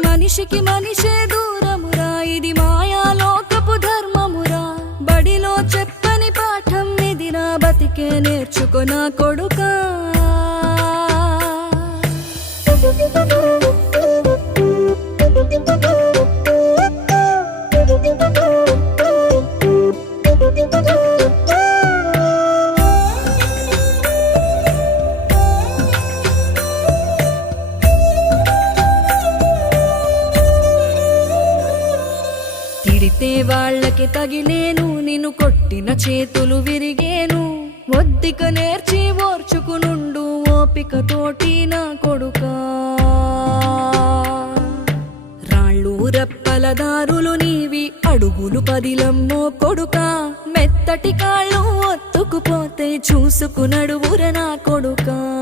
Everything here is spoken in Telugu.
మనిషికి మనిషే దూరమురా, ఇది మాయాలోకపు ధర్మమురా. బడిలో చెప్పని పాఠం ఇదిరా, బతికే నేర్చుకొన కొడుకా. తిడితే వాళ్ళకి తగిలేను, నిన్ను కొట్టిన చేతులు విరిగేను. ఒద్దిక నేర్చి ఓర్చుకునుండు ఓపికతోటి నా కొడుకా. రాళ్ళు రప్పల దారులు నీవి, అడుగులు పదిలమ్మో కొడుకా. మెత్తటి కాళ్ళు ఒత్తుకుపోతే చూసుకునడువుర నా కొడుకా.